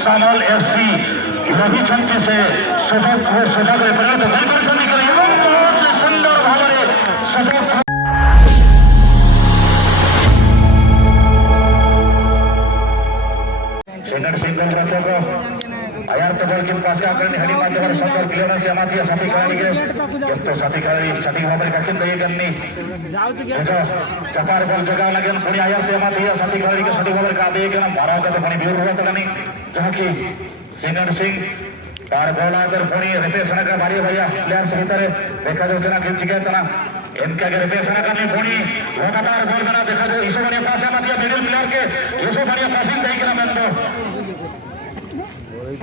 सामल FC लभिछन्ति से सुजोग को सुजोगरे परिणत गरिपारिछन्ति कि एवं बहुत सुंदर भावरे सुजोग सेकंड सिंगल रचक आयार तबल के पास आकर हरी माध्यम सुंदर क्लियरेंस जमाती साथी खेलाड़ी के तो साथी खेलाड़ी सटीक भाव में काकिन दई गन्नी जो चपार बॉल जगह लगे पुणी आयार जमाती साथी खेलाड़ी के सटीक भाव में का दे के ना भारत तो पुणी ब्यूर हुआ तो नहीं जहां की सेकंड सिंह तार बॉल आकर पुणी रिपेशन का भारी भैया प्लेयर्स भीतर देखा जो जना खिंच गया तना इनका के रिपेशन करनी पुणी लगातार बॉल बना देखा जो इसो बनिया पास आती मिडिल प्लेयर के इसो बनिया पासिंग दई के ना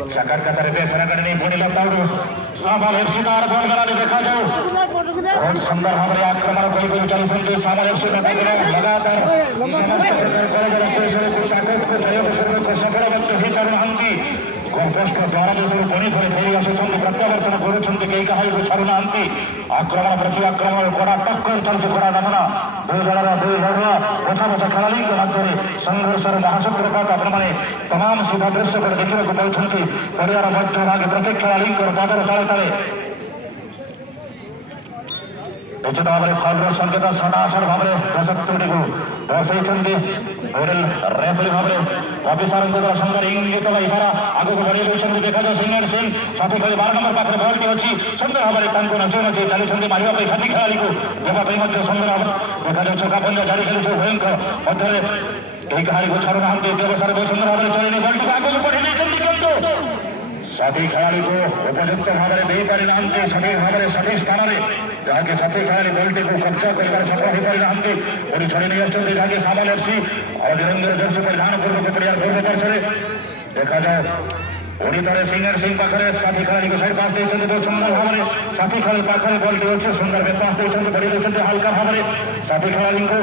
शकर का तरफ ऐसा करने पुणी लताउडू सामल एफसी तार बॉल बनाने देखा जाओ बहुत सुंदर हमारे आक्रमण कोई कोई चल सुनते सामल एफसी में लगातार सफल व्यक्त ही करुणांती गोलपोस्ट द्वारा जो पुणी थोड़ी फेरी आसुंच प्रत्यावर्तन करुंच कई कहा छाड़ना आक्रमण प्रति आक्रमण कड़ा टक्कर चलছে कड़ा नमूना दुई दलर बछा बछा खेलाड़ी मध्य संघर्षर महासूत्रपात आपने तमाम सीधा दृश्य पर देखा पाँच पड़ियार मध्य भागे प्रत्येक खेलाड़ी पदर ताले ताले निश्चित भाव में फल संकेत सदासर भाव में प्रसक्ति को दर्शाई रेफरी भाव में अफिसर सुंदर इंगित इशारा आगे को बढ़ी रही देखा जाए सिंगर सिंह साथी खेल 12 नंबर पाखे बॉल टी अच्छी सुंदर भाव में नचे नचे चली मारे साथी खेलाड़ी को देवाई सुंदर भाव देखा जाए छका पंजा जारी चली भयंकर मध्य कई कहानी को छाड़ना देवसार बहुत सुंदर भाव में चली बॉल टी आगे बढ़ी साथी खेलाड़ी को उपयुक्त भाव में नहीं पारि ना सठिक भाव में सठिक स्थान में जहाँकि साथी खेलाड़ी बॉलटी को कब्जा कर सफल हो पारि ना पुणी छड़ी नहीं आसते जहाँकि सामल एफसी और वीरेंद्र जर्सी परिधान पूर्वक पड़ियार पूर्व पार्श्व देखा जाए पुणी तरह सिंगर सिंह पाखे साथी खेलाड़ी को साइड पास देते बहुत सुंदर भाव में साथी खेलाड़ी पाखे बॉलटी अच्छे सुंदर बेपास देते बढ़ी देते हल्का भाव में साथी खेलाड़ी को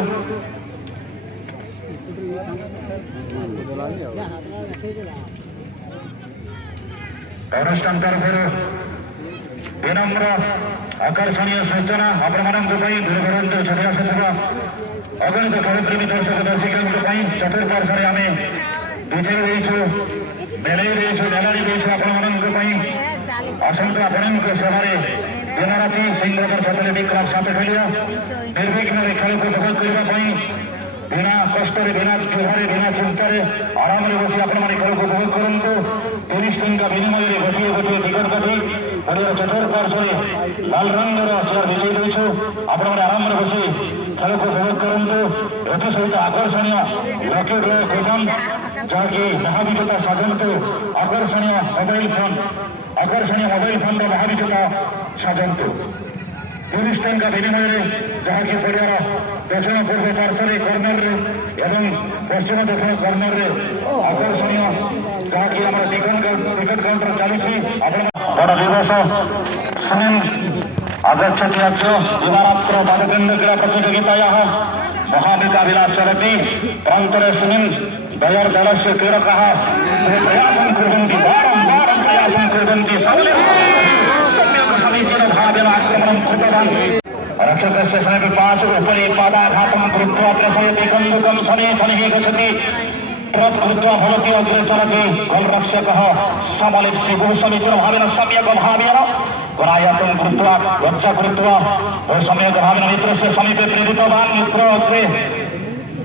अनुष्ठान तरफ विनम्र आकर्षणीय सूचना आपण दूरदूरांत छड़ी आसुवा अगणित खेलप्रेमी दर्शक दर्शिका चतुर्पार्श्वे आम विजय देचु बेलई देचु मेलाड़ी देचु आपण आसंत आपण सेवार दिन राति सिंहगढ़ एथलेटिक क्लब सापेखलिया निर्विघ्न खेल को उपभोग करने बिना कष्ट बिना जुहारे बिना चिंतार आराम बस आपण खेल को उपभोग करूँ 30 टंका विनिमय गोटे गोटे टिकट काटी पड़ियार चतुर्पार्श्वे लाल रंगर चेयर बिछाई देचु आपण आराम बस खेल को उपभोग करूँ एथि सहित आकर्षणीय लकी ड्र कूपन जहाँकि महाविजेता साजंतु आकर्षणीय मोबाइल फोन महाविजेता साजंतु 30 टंका विनिमय जहाँकि पड़ियार दक्षिण पूर्व पार्श्वे कर्नर एवं पश्चिम दक्षिण कर्नर आकर्षणीय जहाँकि आम टिकट काउंटर चली बड़ दिवस आगछति अद्य दिवारात्र पादकेन्द्र क्रीड़ा प्रतियोगिताया महामुकाबिला चलति प्रान्तरेऽस्मिन् द्वयोर् दलस्य क्रीडकाः प्रयासं कुर्वन्ति बारम्बार प्रयासं कुर्वन्ति सम्यक् समीचीनभावेन आक्रमणं कृतवान् रक्षकस्य समीपे पार्श्वे उपरि पादाघातं कृत्वा प्रसयति कन्दुकं शनैः शनैः गच्छति ट्रक कृत्वा भवति अग्रे चलति गोलरक्षकः सामल एफसी बहु समीचीनभावेन सम्यक् भावेन परायत्नं कृत्वा गच्छा कृत्वा बहु सम्यक् भावेन मित्रस्य समीपे प्रेरितवान् मित्र अग्रे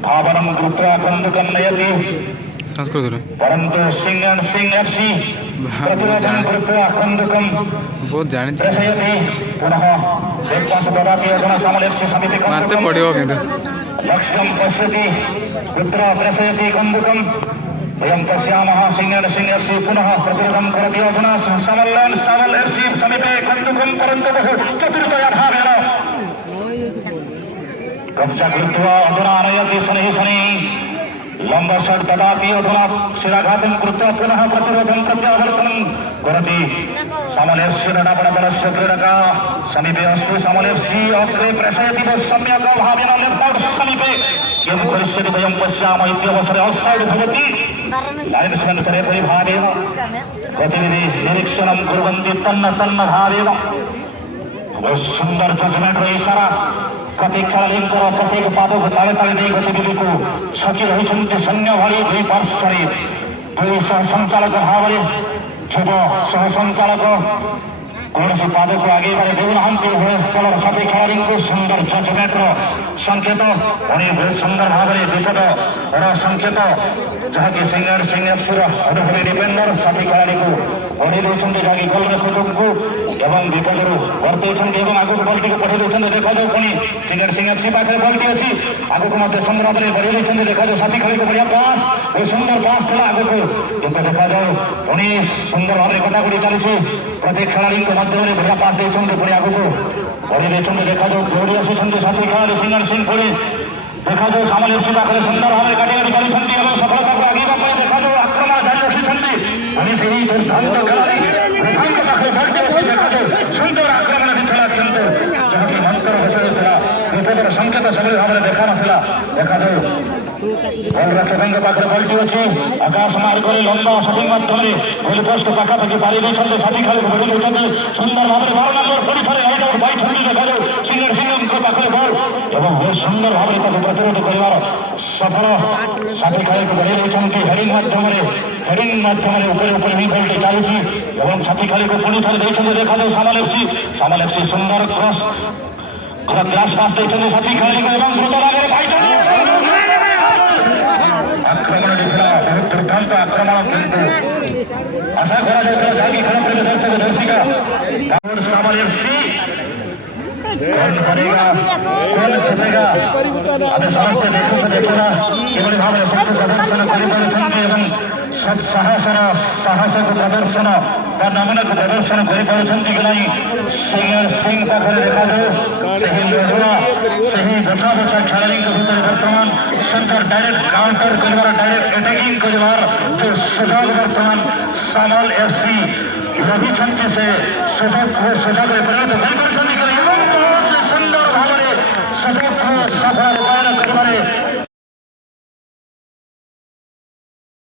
धावनं कृत्वा कन्दुकं नयति परन्तु सिंह एफसी प्रतिरोधं कृत्वा कन्दुकं प्रसयति पुनः ददाति अधुना सामल एफसी समीपे लक्ष्यं पश्यति पुत्र प्रसयति कन्दुकं वयं पश्यामः सिंह एफसी पुनः प्रतिरोधं करोति अधुना सामल एफसी समीपे कन्दुकं परन्तु बहु चतुरतया भावेन कब्जा कृत्वा अधुना आनयति शनैः लंब शट ददाति अधुना शिराघातं कृत्वा पुनः प्रतिरोधं प्रत्यावर्तनं करोति सामल एफसी नडापडदलस्य क्रीडकाः समीपे अस्ति सामल एफसी अग्रे प्रसयति बहु सम्यक् भावेन लेफ्ट समीपे किं करिष्यति वयं पश्यामः इत्यवसरे औट्साइड् भवति लाइन्स्मैन् रेफरी भावेन गतिविधि निरीक्षणं कुर्वन्ति तन्न भावेन बहु सुंदर जजमेंट इशारा प्रत्येक खेलाड़ी प्रत्येक पाद को ताले ताले नहीं गतिविधि को सकी रही सैन्य भारी दुई पार्श्वे ଦୁଇ ସହସଞ୍ଚାଳକ ଭାବରେ ଯୁବ ସହସଞ୍ଚାଳକ କୌଣସି ପାଦକୁ ଆଗେଇବାରେ ଦେଉନାହାନ୍ତି। ଦଳର ସାଥୀ ଖେଳାଳିଙ୍କୁ ସୁନ୍ଦର ଜଜମେଣ୍ଟର ସଂକେତ ପୁଣି ବହୁତ ସୁନ୍ଦର ଭାବରେ ବିପଦର ସଂକେତ ଯାହାକି ସିନିୟର ଏଫ୍ସିର ଅନୁଭବୀ ଡିଫେଣ୍ଡର ସାଥୀ ଖେଳାଳିକୁ ବଢ଼େଇ ଦେଉଛନ୍ତି ଯାହାକି ଗୋଲରକ୍ଷକଙ୍କୁ ଏବଂ ବିପଦରୁ ବର୍ତ୍ତଉଛନ୍ତି ଏବଂ ଆଗକୁ ବଲଟିକୁ ପଠାଇ ଦେଉଛନ୍ତି। ଦେଖାଯାଉ ପୁଣି ସିନିୟର ଏଫ୍ସି ପାଖରେ ବଲଟି ଅଛି ଆଗକୁ ମଧ୍ୟ ସୁନ୍ଦର ଭାବରେ ବଢ଼େଇ ଦେଇଛନ୍ତି। ଦେଖାଯାଉ ସାଥୀ ଖେଳାଳିକୁ ବଢ଼ିଆ ପାସ୍ ବହୁତ ସୁନ୍ଦର ପାସ୍ ଥିଲା ଆଗକୁ କିନ୍ତୁ ଦେଖାଯାଉ ପୁଣି ସୁନ୍ଦର ଭାବରେ କଟାକଟି ଚାଲିଛି ପ୍ରତ୍ୟେକ ଖେଳାଳିଙ୍କ ମଧ୍ୟରେ ବଢ଼ିଆ ପାସ୍ ଦେଇଛନ୍ତି ପୁଣି ଆଗକୁ ବଢ଼େଇ ଦେଇଛନ୍ତି। ଦେଖାଯାଉ ଦୌଡ଼ି ଆସୁଛନ୍ତି ସାଥୀ ଖେଳାଳି ସିନିୟର ସିଂ ପୁଣି ଦେଖାଯାଉ ସାମଲ ଏଫ୍ସି ପାଖରେ ସୁନ୍ଦର ଭାବରେ କାଟିକାଟି ଚାଲିଛନ୍ତି ଏବଂ ସଫଳତାକୁ ଆଗେଇବା ପାଇଁ ଦେଖାଯାଉ ଆକ୍ରମଣ ଜାରି ରଖିଛନ୍ତି ପୁଣି ସେହି ଦୁର୍ଦ୍ଦାନ୍ତ ଖେଳାଳି ରେଖାଙ୍କ ପାଖରେ ବଲଟି ଅଛି। ଦେଖାଯାଉ ସୁନ୍ଦର ଆକ୍ରମଣ ଥିଲା କିନ୍ତୁ ଯାହାକି ମନ୍ତର ଭିତରେ ଥିଲା ବିପଦର ସଂକେତ ସେଭଳି ଭାବରେ ଦେଖା ନଥିଲା। ଦେଖାଯାଉ ଗୋଲରକ୍ଷକଙ୍କ ପାଖରେ ବଲଟି ଅଛି ଆକାଶ ମାର୍ଗରେ ଲମ୍ବା ସଠିକ ମାଧ୍ୟମରେ ଗୋଲ ପୋଷ୍ଟ ପାଖାପାଖି ପାରି ଦେଇଛନ୍ତି ସାଥୀ ଖେଳାଳିକୁ ବଢ଼ି ଦେଉଛନ୍ତି ସୁନ୍ଦର ଭାବରେ 12 ନମ୍ବର ପୁଣି ଥରେ ରାଇଟ୍ ଆଉଟ୍ ପାଇଛନ୍ତି। ଦେଖାଯାଉ ସିନିୟର ସିଂଙ୍କ ପାଖରେ ବଲ୍ ଏବଂ ବହୁତ ସୁନ୍ଦର ଭାବରେ ତାକୁ ପ୍ରତିରୋଧ କରିବାର ସଫଳ ସାଥୀ ଖେଳାଳିକୁ ବଢ଼େଇ ଦେଇଛନ୍ତି ହେଡିଂ ମାଧ୍ୟମରେ ଉପରେ ଉପରେ ହିଁ ବଲଟି ଚାଲିଛି ଏବଂ ସାଥୀ ଖେଳାଳିକୁ ପୁଣି ଥରେ ଦେଇଛନ୍ତି। ଦେଖାଯାଉ ସାମଲ ଏଫ୍ସି ସୁନ୍ଦର କ୍ରସ୍ କ୍ଲାସ୍ ପାସ୍ ଦେଇଛନ୍ତି ସାଥୀ ଖେଳାଳିକୁ ଏବଂ ଦ୍ରୁତ ଭାବରେ ପାଇଛନ୍ତି। ଆକ୍ରମଣଟି ଥିଲା ବହୁତ ଦୁର୍ଦ୍ଦାନ୍ତ ଆକ୍ରମଣ କିନ୍ତୁ ଆଶା କରାଯାଉଥିଲା ଯାହାକି ଖେଳ ପ୍ରେମୀ ଦର୍ଶକ ଦର୍ଶିକା ସାମଲ ଏଫ୍ସି ଆମେ ସମସ୍ତେ ଦେଖୁନା କିଭଳି ଭାବରେ ଶକ୍ତି ପ୍ରଦର୍ଶନ କରିପାରୁଛନ୍ତି ଏବଂ ସାହସକୁ ପ୍ରଦର୍ଶନ ବା ନମୁନାକୁ ପ୍ରଦର୍ଶନ କରିପାରୁଛନ୍ତି କି ନାହିଁ ସିନିୟର ସିଂ ପାଖରେ ଦେଖାଯାଉ ସେହି ଲଢୁଆ ସେହି ବଛା ବଛା ଖେଳାଳିଙ୍କ ଭିତରେ ବର୍ତ୍ତମାନ ସୁନ୍ଦର ଡାଇରେକ୍ଟ କାଉଣ୍ଟର କରିବାର ଡାଇରେକ୍ଟ ଆଟାକିଂ କରିବାର ଯେଉଁ ସୁଯୋଗ ବର୍ତ୍ତମାନ ସାମଲ ଏଫ୍ସି ରଖିଛନ୍ତି ସେ ସୁଯୋଗରେ ପରିଣତ କରିପାରୁଛନ୍ତି।